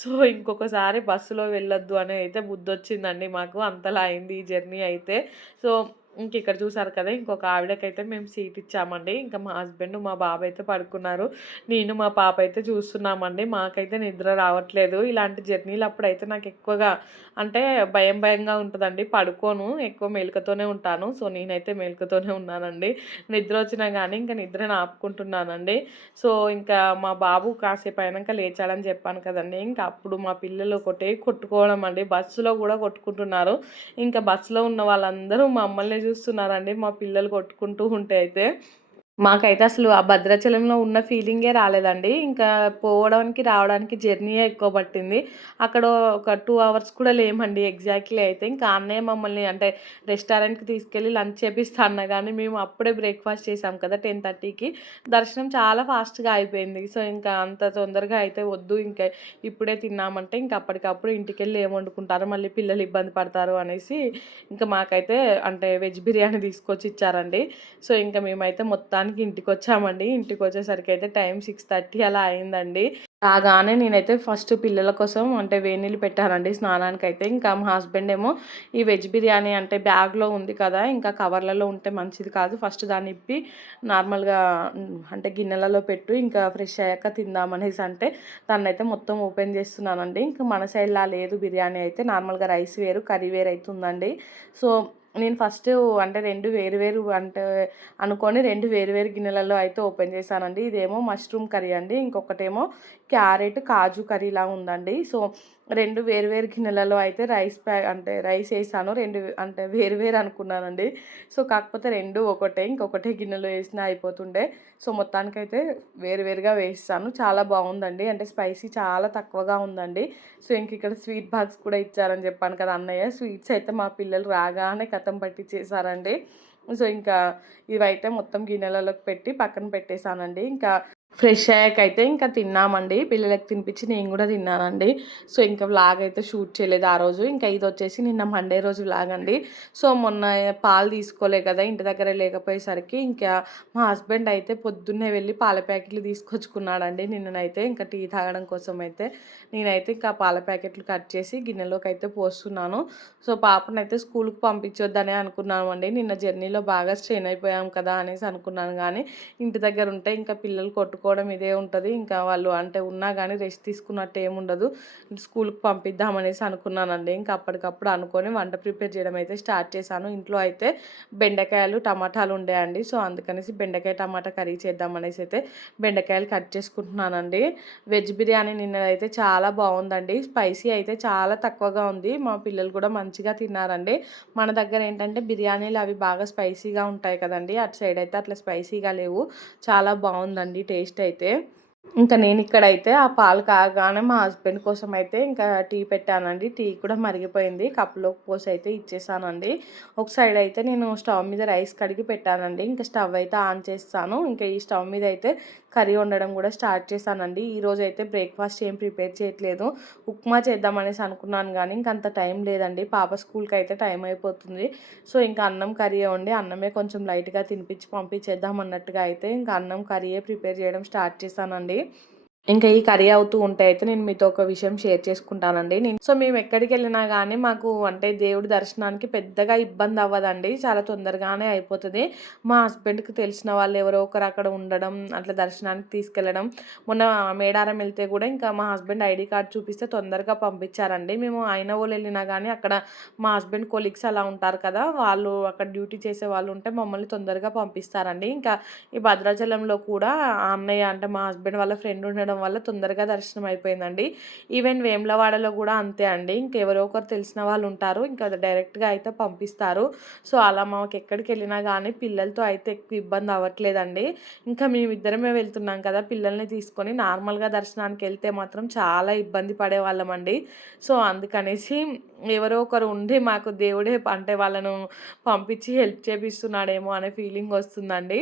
సో ఇంకొకసారి బస్సులో వెళ్ళొద్దు అని అయితే బుద్ధొచ్చిందండి మాకు. అంతలా అయింది ఈ జర్నీ అయితే. సో ఇంకిక్కడ చూసారు కదా! ఇంకొక ఆవిడకైతే మేము సీట్ ఇచ్చామండి. ఇంకా మా హస్బెండ్, మా బాబు అయితే పడుకున్నారు. నేను, మా పాప అయితే చూస్తున్నామండి. మాకైతే నిద్ర రావట్లేదు. ఇలాంటి జర్నీలప్పుడైతే నాకు ఎక్కువగా అంటే భయం భయంగా ఉంటదండి. పడుకోను. ఎక్కువ మెలుకువతోనే ఉంటాను. సో నేనైతే మెలుకువతోనే ఉన్నానండి. నిద్ర వచ్చినా గానీ ఇంక నిద్రని ఆపుకుంటున్నానండి. సో ఇంకా మా బాబు కాసేపు అయినాక లేచాడని చెప్పాను కదండీ! ఇంకా అప్పుడు మా పిల్లలు ఒకటే కొట్టుకోవడం అండి. బస్సులో గూడా కొట్టుకుంటున్నారు. ఇంకా బస్సులో ఉన్న వాళ్ళందరూ మమ్మల్నే చూస్తున్నారండి. మా పిల్లలు కొట్టుకుంటూ ఉంటే అయితే. మాకైతే అసలు ఆ భద్రాచలంలో ఉన్న ఫీలింగే రాలేదండి. ఇంకా పోవడానికి, రావడానికి జర్నీయే ఎక్కువ పట్టింది. అక్కడ ఒక 2 అవర్స్ కూడా లేమండి ఎగ్జాక్ట్‌లీ అయితే. ఇంకా అన్నయ్య మమ్మల్ని అంటే రెస్టారెంట్‌కి తీసుకెళ్ళి లంచ్ చేపిస్తా అన్నా గానీ, మేము అప్పుడే బ్రేక్‌ఫాస్ట్ చేసాం కదా 10:30కి. దర్శనం చాలా ఫాస్ట్‌గా అయిపోయింది. సో, ఇంకా అంత తొందరగా అయితే వద్దు ఇంకా ఇప్పుడే తిన్నామంటే ఇంక అప్పటికప్పుడు ఇంటికెళ్ళి ఏం వండుకుంటారో మళ్ళీ పిల్లలు ఇబ్బంది పడతారు అనేసి ఇంకా మాకైతే అంటే వెజ్ బిర్యానీ తీసుకొచ్చి ఇచ్చారండి. సో, ఇంక మేమైతే మొత్తానికి ఇంటికొచ్చామండి. ఇంటికొచ్చేసరికయితే టైం 6:30 అలా అయిందండి. రాగానే నేనైతే ఫస్ట్ పిల్లల కోసం అంటే వేడి నీళ్ళు పెట్టానండి స్నానానికైతే. ఇంకా మా హస్బెండ్ ఏమో ఈ వెజ్ బిర్యానీ అంటే బ్యాగ్‌లో ఉంది కదా! ఇంకా కవర్లలో ఉంటే మంచిది కాదు. ఫస్ట్ దాన్ని ఇప్పి నార్మల్‌గా అంటే గిన్నెలలో పెట్టు ఇంకా ఫ్రెష్ అయ్యాక తిందామనేసి అంటే దాన్నైతే మొత్తం ఓపెన్ చేస్తున్నానండి. ఇంకా మన సైడ్‌లా లేదు బిర్యానీ అయితే నార్మల్‌గా రైస్ వేరు, కర్రీ వేరు అయితుందండి. సో నేను ఫస్ట్ అంటే 2 వేరు వేరు అంటే అనుకోని 2 వేరు వేరు గిన్నెలలో అయితే ఓపెన్ చేశానండి. ఇదేమో మష్రూమ్ కర్రీ అండి. ఇంకొకటేమో క్యారెట్, కాజు కర్రీలా ఉందండి. సో, 2 వేరు వేరు గిన్నెలలో అయితే అంటే రైస్ ఏసాను. 2 అంటే వేరు వేరు అనుకున్నానండి. సో, కాకపోతే 2 ఒకటే. ఇంకొకటే గిన్నెలో ఏసినా అయిపోతుండే. సో, మొత్తానికైతే వేరు వేరుగా వేసేసాను. చాలా బావుందండి. అంటే స్పైసీ చాలా తక్కువగా ఉందండి. సో, ఇక్కడ స్వీట్ బాక్స్ కూడా ఇచ్చారని చెప్పాను కదా అన్నయ్య. స్వీట్స్ అయితే మా పిల్లలు రాగానే కథం పట్టిచ్చేసారండి. సో, ఇవైతే మొత్తం గిన్నెలలోకి పెట్టి పక్కన పెట్టేసానండి. ఫ్రెష్ అయ్యాకైతే తిన్నామండి. పిల్లలకి తినిపించి నేను గూడా తిన్నానండి. సో, వ్లాగ్ అయితే షూట్ చేయలేదు ఆ రోజు. ఇదొచ్చేసి నిన్న మండే రోజు వ్లాగ్ అండి. సో, మొన్న పాలు తీసుకోలే కదా! ఇంటి దగ్గర లేకపోయేసరికి మా హస్బెండ్ అయితే పొద్దున్నే వెళ్ళి పాల ప్యాకెట్లు తీసుకొచ్చుకున్నాడండి నిన్ననైతే. టీ తాగడం కోసం అయితే. నేనైతే పాల ప్యాకెట్లు కట్ చేసి గిన్నెలోకైతే పోస్తున్నాను. సో, పాపనైతే స్కూలుకి పంపించొద్దనే అనుకున్నామండి. నిన్న జర్నీలో బాగా స్ట్రెయిన్ అయిపోయాం కదా! అనేసి అనుకున్నాను గానీ, ఇంటి దగ్గర ఉంటే పిల్లలు కొట్టుకోవడం ఇదే ఉంటది. వాళ్ళు అంటే ఉన్నా గానీ రెస్ట్ తీసుకున్నట్టు ఏముండదు. స్కూలుకి పంపిద్దామనేసి అనుకున్నానండి. అప్పటికప్పుడు అనుకోని వంట ప్రిపేర్ చేయడం అయితే స్టార్ట్ చేశాను. ఇంట్లో అయితే బెండకాయలు, టమాటాలు ఉండేయండి. సో, అందుకనేసి బెండకాయ, టమాటా కర్రీ చేద్దామనేసి అయితే బెండకాయలు కట్ చేసుకుంటున్నానండి. వెజ్ బిర్యానీ నిన్నదైతే చాలా బావుందండి. స్పైసీ అయితే చాలా తక్కువగా ఉంది. మా పిల్లలు కూడా మంచిగా తిన్నారండి. మన దగ్గర ఏంటంటే బిర్యానీలు అవి బాగా స్పైసీగా ఉంటాయి కదండీ! అటు సైడ్ అయితే అట్లా స్పైసీగా లేవు. చాలా బావుందండి టేస్ట్ అయితే. నేనిక్కడైతే ఆ పాలు కాగగానే మా హస్బెండ్ కోసం అయితే టీ పెట్టానండి. టీ కూడా మరిగిపోయింది. కప్‌లోకి పోసి అయితే ఇచ్చేసానండి. ఒక సైడ్ అయితే నేను స్టవ్ మీద రైస్ కడిగి పెట్టానండి. స్టవ్ అయితే ఆన్ చేస్తాను. ఈ స్టవ్ మీద అయితే కర్రీ వండడం కూడా స్టార్ట్ చేశానండి. ఈరోజైతే బ్రేక్‌ఫాస్ట్ ఏం ప్రిపేర్ చేయట్లేదు. ఉప్మా చేద్దామనేసి అనుకున్నాను గానీ అంత టైం లేదండి. పాప స్కూల్‌కి అయితే టైం అయిపోతుంది. సో, అన్నం కర్రీయే వండి అన్నమే కొంచెం లైట్‌గా తినిపించి పంపించేద్దాం అన్నట్టుగా అయితే అన్నం కర్రీయే ప్రిపేర్ చేయడం స్టార్ట్ చేశానండి. ఈ కర్రీ అవుతూ ఉంటే అయితే నేను మీతో ఒక విషయం షేర్ చేసుకుంటానండి. మేము ఎక్కడికెళ్ళినా గానీ మాకు అంటే దేవుడి దర్శనానికి పెద్దగా ఇబ్బంది అవ్వదండి. చాలా తొందరగానే అయిపోతది. మా హస్బెండ్‌కి తెలిసిన వాళ్ళు ఎవరో ఒకరు అక్కడ ఉండడం, అట్లా దర్శనానికి తీసుకెళ్ళడం. మొన్న మేడారం వెళ్తే గూడా మా హస్బెండ్ ఐడీ కార్డ్ చూపిస్తే తొందరగా పంపించారండి. మేము అయినవోలు వెళ్ళినా గానీ అక్కడ మా హస్బెండ్ కొలీగ్స్ అలా ఉంటారు కదా! వాళ్ళు అక్కడ డ్యూటీ చేసే వాళ్ళు ఉంటే మమ్మల్ని తొందరగా పంపిస్తారండి. ఈ భద్రాచలంలో కూడా ఆ అన్నయ్య అంటే మా హస్బెండ్ వాళ్ళ ఫ్రెండ్ ఉండడం వల్ల తొందరగా దర్శనం అయిపోయిందండి. ఈవెన్ వేములవాడలో కూడా అంతే అండి. ఎవరో ఒకరు తెలిసిన వాళ్ళు ఉంటారు. డైరెక్ట్‌గా అయితే పంపిస్తారు. సో, అలా మాకెక్కడికెళ్ళినా గానీ పిల్లలతో అయితే ఎక్కువ ఇబ్బంది అవ్వట్లేదండి. మేమిద్దరమే వెళ్తున్నాం కదా! పిల్లల్ని తీసుకొని నార్మల్‌గా దర్శనానికెళ్తే మాత్రం చాలా ఇబ్బంది పడేవాళ్ళమండి. సో, అందుకనేసి ఎవరో ఒకరు ఉండి మాకు దేవుడే అంటే వాళ్ళను పంపించి హెల్ప్ చేపిస్తున్నాడేమో అనే ఫీలింగ్ వస్తుందండి.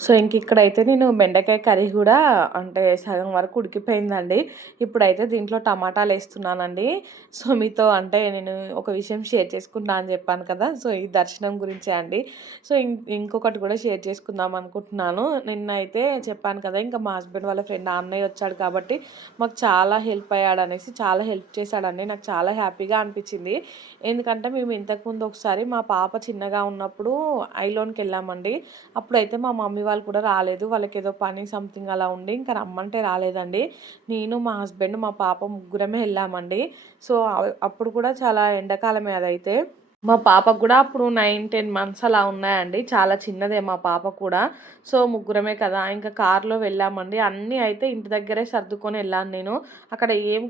సో, ఇక్కడైతే నేను బెండకాయ కర్రీ గూడా అంటే సగం వరకు ఉడికిపోయిందండి. ఇప్పుడైతే దీంట్లో టమాటాలేస్తున్నానండి. సో, మీతో అంటే నేను ఒక విషయం షేర్ చేసుకుంటా అని చెప్పాను కదా! సో, ఈ దర్శనం గురించే అండి. సో, ఇంకొకటి కూడా షేర్ చేసుకుందాం అనుకుంటున్నాను. నిన్న అయితే చెప్పాను కదా! మా హస్బెండ్ వాళ్ళ ఫ్రెండ్ ఆ అన్నయ్య వచ్చాడు కాబట్టి మాకు చాలా హెల్ప్ అయ్యాడనేసి చాలా హెల్ప్ చేశాడండి. నాకు చాలా హ్యాపీగా అనిపించింది. ఎందుకంటే మేము ఇంతకుముందు ఒకసారి మా పాప చిన్నగా ఉన్నప్పుడు ఐలోన్‌కెళ్ళామండి. అప్పుడైతే మా మమ్మీ వాళ్ళు కూడా రాలేదు. వాళ్ళకేదో పని సంథింగ్ అలా ఉండి రమ్మంటే రాలేదండి. నేను, మా హస్బెండ్, మా పాప ముగ్గురమే ఎళ్ళామండి. సో, అప్పుడు కూడా చాలా ఎండాకాలమే అదైతే. మా పాపకు గూడా అప్పుడు 9, 10 మంత్స్ అలా ఉన్నాయండి. చాలా చిన్నదే మా పాప కూడా. సో, ముగ్గురమే కదా! కార్‌లో వెళ్ళామండి. అన్నీ అయితే ఇంటి దగ్గరే సర్దుకొని ఎళ్ళాను నేను. అక్కడ ఏం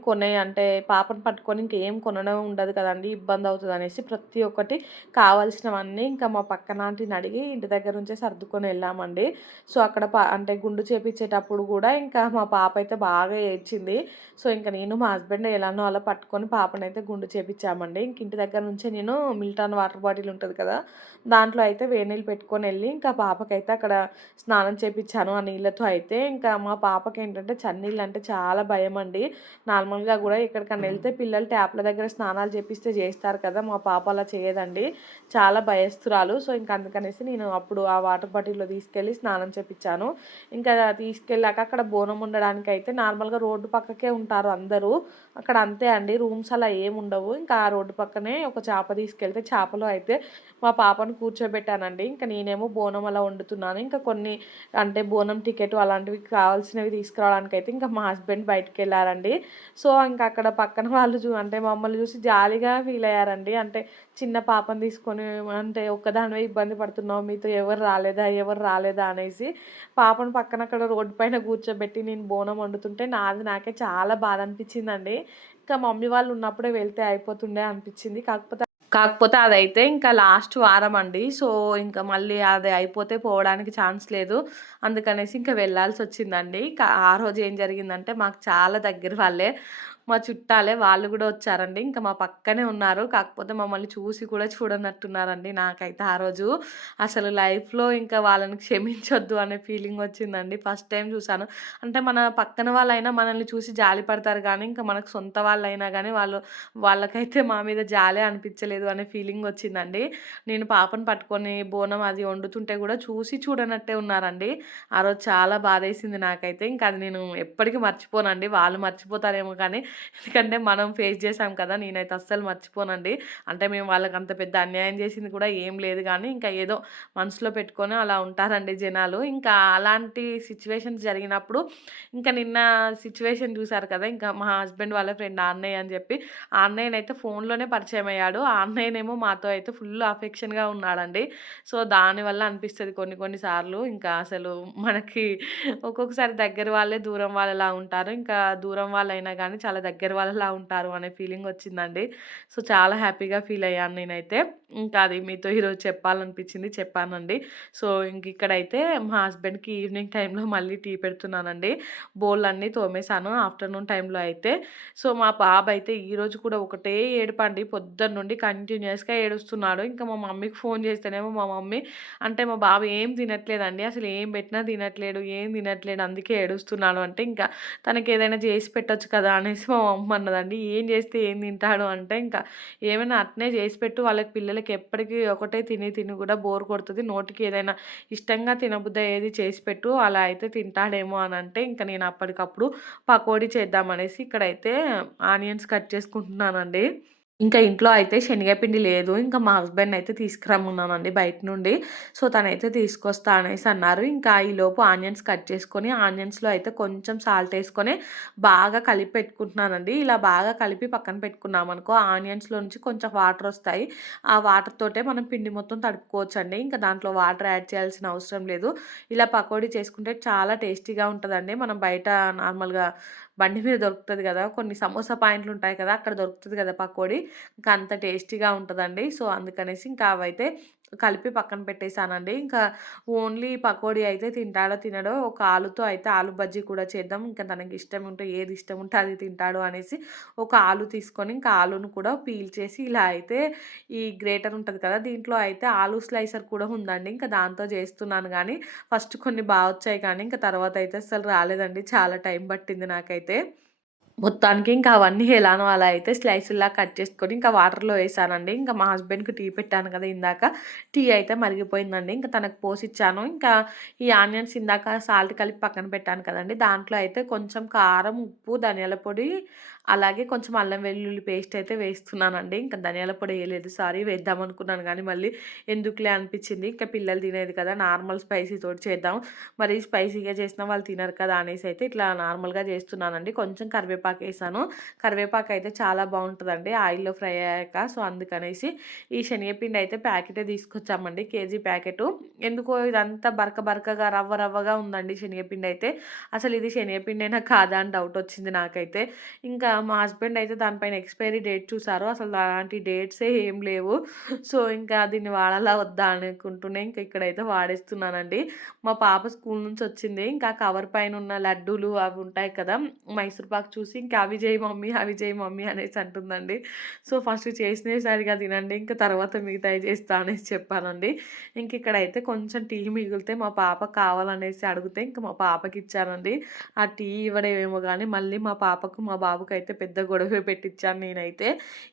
అంటే పాపను పట్టుకొని ఇంకేం కొనడం ఉండదు కదండీ! ఇబ్బందవుతదనేసి ప్రతి ఒక్కటి కావాల్సినవన్నీ మా పక్కన ఆంటీని అడిగి ఇంటి దగ్గర నుంచే సర్దుకొని ఎళ్ళామండి. సో, అక్కడ అంటే గుండు చేపిచ్చేటప్పుడు గూడా మా పాప అయితే బాగా ఏడ్చింది. సో, నేను మా హస్బెండ్ ఎలానో అలా పట్టుకొని పాపనైతే గుండు చేపిచ్చామండి. ఇంటి దగ్గర నుంచే నేను మిల్టాన్ వాటర్ బాటిల్ ఉంటది కదా! దాంట్లో అయితే వేడి నీళ్ళు పెట్టుకొనెళ్ళి పాపకైతే అక్కడ స్నానం చేపిచ్చాను ఆ నీళ్ళతో అయితే. మా పాపకేంటంటే చన్నీళ్ళంటే చాలా భయమండి. నార్మల్‌గా గూడా ఎక్కడికన్నా ఎళ్తే పిల్లలు ట్యాప్‌ల దగ్గర స్నానాలు చేపిస్తే చేస్తారు కదా! మా పాప అలా చేయదండి. చాలా భయస్తురాలు. సో, అందుకనేసి నేను అప్పుడు ఆ వాటర్ బాటిల్‌లో తీసుకెళ్ళి స్నానం చేపిచ్చాను. తీసుకెళ్ళాక అక్కడ బోనం ఉండడానికైతే నార్మల్‌గా రోడ్డు పక్కకే ఉంటారు అందరూ. అక్కడ అంతే అండి. రూమ్స్ అలా ఏముండవు. ఆ రోడ్డు పక్కనే ఒక చాప తీసుకెళ్తే వెళ్తే చేపలో అయితే మా పాపను కూర్చోబెట్టానండి. ఇంకా నేనేమో బోనం అలా వండుతున్నాను. ఇంకా కొన్ని అంటే బోనం టికెట్ అలాంటివి కావాల్సినవి తీసుకురావడానికైతే ఇంకా మా హస్బెండ్ బయటికెళ్లారండి. సో, ఇంకా అక్కడ పక్కన వాళ్ళు అంటే మమ్మల్ని చూసి జాలీగా ఫీల్ అయ్యారండి. అంటే చిన్న పాపని తీసుకొని అంటే ఒక్కదానివే ఇబ్బంది పడుతున్నావు. మీతో ఎవరు రాలేదా? ఎవరు రాలేదా? అనేసి పాపను పక్కన అక్కడ రోడ్డు పైన కూర్చోబెట్టి నేను బోనం వండుతుంటే నాకే చాలా బాధ అనిపించిందండి. ఇంకా మమ్మీ వాళ్ళు ఉన్నప్పుడే వెళ్తే అయిపోతుండే అనిపించింది. కాకపోతే అదైతే ఇంకా లాస్ట్ వారం అండి. సో, ఇంకా మళ్ళీ అది అయిపోతే పోవడానికి ఛాన్స్ లేదు. అందుకనేసి ఇంకా వెళ్ళాల్సొచ్చిందండి. ఆ రోజు ఏం జరిగిందంటే మాకు చాలా దగ్గర వాళ్ళే. మా చుట్టాలే వాళ్ళు గూడా వచ్చారండి. ఇంకా మా పక్కనే ఉన్నారు. కాకపోతే మమ్మల్ని చూసి కూడా చూడనట్టున్నారండి. నాకైతే ఆ రోజు అసలు లైఫ్‌లో ఇంకా వాళ్ళని క్షమించొద్దు అనే ఫీలింగ్ వచ్చిందండి. ఫస్ట్ టైమ్ చూసాను. అంటే మన పక్కన వాళ్ళైనా మనల్ని చూసి జాలి పడతారు గానీ, ఇంకా మనకు సొంత వాళ్ళైనా గానీ వాళ్ళకైతే మా మీద జాలే అనిపించలేదు అనే ఫీలింగ్ వచ్చిందండి. నేను పాపను పట్టుకొని బోనం అది వండుతుంటే గూడా చూసి చూడనట్టే ఉన్నారండి. ఆ రోజు చాలా బాధేసింది నాకైతే. ఇంకా అది నేను ఎప్పటికి మర్చిపోనండి. వాళ్ళు మర్చిపోతారేమో కానీ, ఎందుకంటే మనం ఫేస్ చేసాం కదా! నేనైతే అస్సలు మర్చిపోనండి. అంటే మేము వాళ్ళకంత పెద్ద అన్యాయం చేసింది కూడా ఏం లేదు గానీ, ఇంకా ఏదో మనసులో పెట్టుకొని అలా ఉంటారండి జనాలు. ఇంకా అలాంటి సిట్యుయేషన్స్ జరిగినప్పుడు ఇంకా నిన్న సిట్యుయేషన్ చూసారు కదా! ఇంకా మా హస్బెండ్ వాళ్ళ ఫ్రెండ్ ఆ అన్నయ్య అని చెప్పి, ఆ అన్నయ్యనైతే ఫోన్‌లోనే పరిచయమయ్యాడు. ఆ అన్నయ్యనేమో మాతో అయితే ఫుల్ అఫెక్షన్‌గా ఉన్నాడండి. సో, దానివల్ల అనిపిస్తది కొన్ని కొన్ని సార్లు ఇంకా అసలు మనకి ఒక్కొక్కసారి దగ్గర వాళ్ళే దూరం వాళ్ళలా ఉంటారు. ఇంకా దూరం వాళ్ళైనా గానీ చాలా దగ్గర వాళ్ళలా ఉంటారు అనే ఫీలింగొచ్చిందండి. సో, చాలా హ్యాపీగా ఫీల్ అయ్యాను నేనైతే. ఇంకా అది మీతో ఈరోజు చెప్పాలనిపించింది చెప్పానండి. సో, ఇక్కడైతే మా హస్బెండ్‌కి ఈవినింగ్ టైంలో మళ్ళీ టీ పెడుతున్నానండి. బోళ్ళన్నీ తోమేశాను ఆఫ్టర్‌నూన్ టైంలో అయితే. సో, మా బాబయితే ఈరోజు కూడా ఒకటే ఏడుపండి. పొద్దున్నుండి కంటిన్యూయస్‌గా ఏడుస్తున్నాడు. ఇంకా మా మమ్మీకి ఫోను చేస్తేనేమో మా మమ్మీ అంటే మా బాబు ఏం తినట్లేదండి. అసలు ఏం పెట్టినా తినట్లేడు. ఏం తినట్లేడు. అందుకే ఏడుస్తున్నాడు అంటే, ఇంకా తనకేదైనా చేసి పెట్టొచ్చు కదా! అనేసి మా మమ్మీ అన్నదండి. ఏం చేస్తే ఏం తింటాడు అంటే, ఇంకా ఏమైనా అట్నే చేసి పెట్టు. పిల్లలకి ఎప్పటికి ఒకటే తిని తిని కూడా బోర్ కొడతది. నోటికి ఏదైనా ఇష్టంగా తినబుద్దయ్యేది చేసి పెట్టు. అలా అయితే తింటాడేమో అనంటే, ఇంక నేను అప్పటికప్పుడు పకోడీ చేద్దామనేసి ఇక్కడైతే ఆనియన్స్ కట్ చేసుకుంటున్నానండి. ఇంకా ఇంట్లో అయితే శనగపిండి లేదు. ఇంకా మా హస్బెండ్‌నయితే తీసుకురమ్మన్నానండి బయట నుండి. సో, తనైతే తీసుకొస్తా అనేసి అన్నారు. ఇంకా ఈలోపు ఆనియన్స్ కట్ చేసుకొని, ఆనియన్స్‌లో అయితే కొంచెం సాల్ట్ ఏసుకొని బాగా కలిపి పెట్టుకుంటున్నానండి. ఇలా బాగా కలిపి పక్కన పెట్టుకున్నామనుకో ఆనియన్స్‌లో నుంచి కొంచెం వాటరొస్తాయి. ఆ వాటర్ తోటే మనం పిండి మొత్తం తడుపుకోవచ్చండి. ఇంకా దాంట్లో వాటర్ యాడ్ చేయాల్సిన అవసరం లేదు. ఇలా పకోడీ చేసుకుంటే చాలా టేస్టీగా ఉంటదండి. మనం బయట నార్మల్‌గా బండి మీద దొరుకుతది గదా! కొన్ని సమోసా పాయింట్లుంటాయి కదా! అక్కడ దొరుకుతది కదా పకోడీ. ఇంకా అంత టేస్టీగా ఉంటదండి. సో, అందుకనేసి ఇంకా అవైతే కలిపి పక్కన పెట్టేసానండి. ఇంకా ఓన్లీ పకోడీ అయితే తింటాడో తినడో ఒక ఆలుతో అయితే ఆలు బజ్జీ కూడా చేద్దాం. ఇంకా తనకి ఇష్టం ఉంటే ఏది ఇష్టం ఉంటే అది తింటాడు అనేసి ఒక ఆలు తీసుకొని ఇంకా ఆలును కూడా పీల్ చేసి ఇలా అయితే ఈ గ్రేటర్ ఉంటది కదా! దీంట్లో అయితే ఆలు స్లైసర్ కూడా ఉందండి. ఇంకా దాంతో చేస్తున్నాను గానీ ఫస్ట్ కొన్ని వచ్చాయి కానీ ఇంకా తర్వాత అయితే అస్సలు రాలేదండి. చాలా టైం పట్టింది నాకైతే. మొత్తానికి ఇంకా అవన్నీ ఎలానో అలా అయితే స్లైసుల్లా కట్ చేసుకొని ఇంకా వాటర్‌లో ఏసానండి. ఇంకా మా హస్బెండ్‌కి టీ పెట్టాను కదా ఇందాక. టీ అయితే మరిగిపోయిందండి. ఇంకా తనకు పోసిచ్చాను. ఇంకా ఈ ఆనియన్స్ ఇందాక సాల్ట్ కలిపి పక్కన పెట్టాను కదండీ! దాంట్లో అయితే కొంచెం కారం, ఉప్పు, ధనియాల పొడి అలాగే కొంచెం అల్లం వెల్లుల్లి పేస్ట్ అయితే వేస్తున్నానండి. ఇంకా ధనియాల పొడి ఎయలేదు సారీ వేద్దామనుకున్నాను గానీ మళ్ళీ ఎందుకులే అనిపిచ్చింది. ఇంకా పిల్లలు తినేది కదా! నార్మల్ స్పైసీ తోటి చేద్దాం. మరీ స్పైసీగా చేసినా వాళ్ళు తినరు కదా! అనేసి అయితే ఇట్లా నార్మల్‌గా చేస్తున్నానండి. కొంచెం కరివేపాకేసాను. కరివేపాకయితే చాలా బావుంటదండి ఆయిల్‌లో ఫ్రై అయ్యాక. సో, అందుకనేసి ఈ శనగపిండి అయితే ప్యాకెటే తీసుకొచ్చామండి. KG packet. ఎందుకో ఇదంతా బరకగా రవ్వగా ఉందండి శనగపిండయితే. అసలు ఇది శనగపిండేనా కాదా అని డౌటొచ్చింది నాకైతే. ఇంకా మా హస్బెండ్ అయితే దానిపైన ఎక్స్‌పైరీ డేట్ చూసారు. అసలు అలాంటి డేట్సే ఏం లేవు. సో, ఇంకా దీన్ని వాడాలా వద్దా అనుకుంటూనే ఇంక ఇక్కడైతే వాడేస్తున్నానండి. మా పాప స్కూల్ నుంచొచ్చింది. ఇంకా కవర్ పైనున్న లడ్డూలు అవి ఉంటాయి కదా! మైసూర్ పాక్ చూసి ఇంకా "అవి చేయి మమ్మీ, అవి చేయి మమ్మీ" అనేసి అంటుందండి. సో, ఫస్ట్ చేసినవి సరిగ్గా తినండి. ఇంకా తర్వాత మిగతాయి చేస్తా అనేసి చెప్పానండి. ఇక్కడైతే కొంచెం టీ మిగిలితే మా పాప కావాలనేసి అడిగితే ఇంక మా పాపకిచ్చానండి. ఆ టీ ఇవ్వడమేమో గానీ మళ్ళీ మా పాపకు, మా బాబుకైతే పెద్ద గొడవే పెట్టిచ్చాను నేనైతే.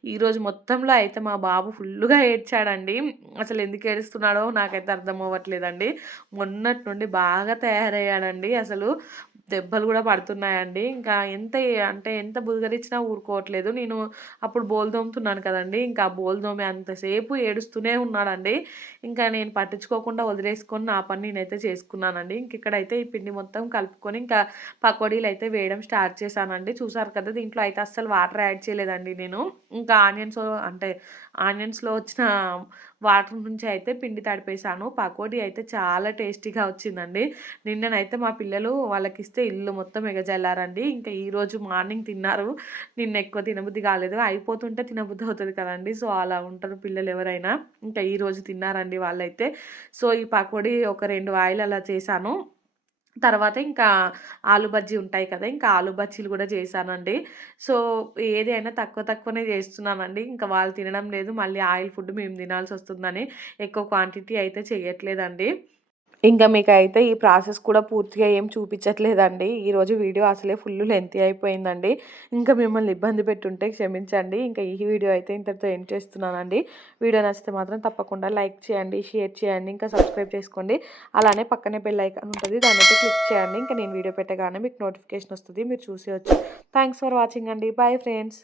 ఈరోజు మొత్తంలో అయితే మా బాబు ఫుల్లుగా ఏడ్చాడండి. అసలు ఎందుకు ఏడుస్తున్నాడో నాకైతే అర్థం అవ్వట్లేదండి. మొన్నటి నుండి బాగా తయారయ్యాడండి. అసలు దెబ్బలు గూడా పడుతున్నాయండి. ఇంకా ఎంత బుదగరించినా ఊరుకోవట్లేదు. నేను అప్పుడు బోలు తోముతున్నాను కదండీ! ఇంకా ఆ బోలు తోమే అంతసేపు ఏడుస్తూనే ఉన్నాడండి. ఇంకా నేను పట్టించుకోకుండా వదిలేసుకొని నా పని నేనైతే చేసుకున్నానండి. ఇక్కడైతే ఈ పిండి మొత్తం కలుపుకొని ఇంకా పకోడీలైతే వేయడం స్టార్ట్ చేశానండి. చూసారు కదా! దీంట్లో అయితే అస్సలు వాటర్ యాడ్ చేయలేదండి నేను. ఇంకా ఆనియన్స్‌లో వచ్చిన వాటర్ నుంచి అయితే పిండి తడిపేసాను. పకోడీ అయితే చాలా టేస్టీగా వచ్చిందండి. నిన్ననైతే మా పిల్లలు వాళ్ళకిస్తే ఇల్లు మొత్తం ఎగజల్లారండి. ఇంకా ఈరోజు మార్నింగ్ తిన్నారు. నిన్న ఎక్కువ తినబుద్ధి కాలేదు. అయిపోతుంటే తినబుద్ధి అవుతది కదండీ! సో, అలా ఉంటారు పిల్లలెవరైనా. ఇంకా ఈరోజు తిన్నారండి వాళ్ళైతే. సో, ఈ పకోడీ ఒక 2 వాయిలు అలా చేశాను. తర్వాత ఇంకా ఆలు బజ్జీ ఉంటాయి కదా! ఇంకా ఆలు బజ్జీలు గూడా చేశానండి. సో, ఏది అయినా తక్కువనే చేస్తున్నానండి. ఇంకా వాళ్ళు తినడం లేదు. మళ్ళీ ఆయిల్ ఫుడ్ మేము తినాల్సొస్తుందని ఎక్కువ క్వాంటిటీ అయితే చేయట్లేదండి. ఇంకా మీకైతే ఈ ప్రాసెస్ కూడా పూర్తిగా ఏం చూపించట్లేదండి. ఈరోజు వీడియో అసలే ఫుల్లు లెంతీ అయిపోయిందండి. ఇంకా మిమ్మల్ని ఇబ్బంది పెట్టుంటే క్షమించండి. ఇంకా ఈ వీడియో అయితే ఇంతటితో ఎండ్ చేస్తున్నానండి. వీడియో నచ్చితే మాత్రం తప్పకుండా లైక్ చేయండి, షేర్ చేయండి, ఇంకా సబ్స్క్రైబ్ చేసుకోండి. అలానే పక్కనే బెల్ ఐకాన్ ఉంటది. దాన్నైతే క్లిక్ చేయండి. ఇంకా నేను వీడియో పెట్టగానే మీకు నోటిఫికేషన్ వస్తది. మీరు చూసేయొచ్చు. థాంక్స్ ఫర్ వాచింగ్ అండి. Bye friends.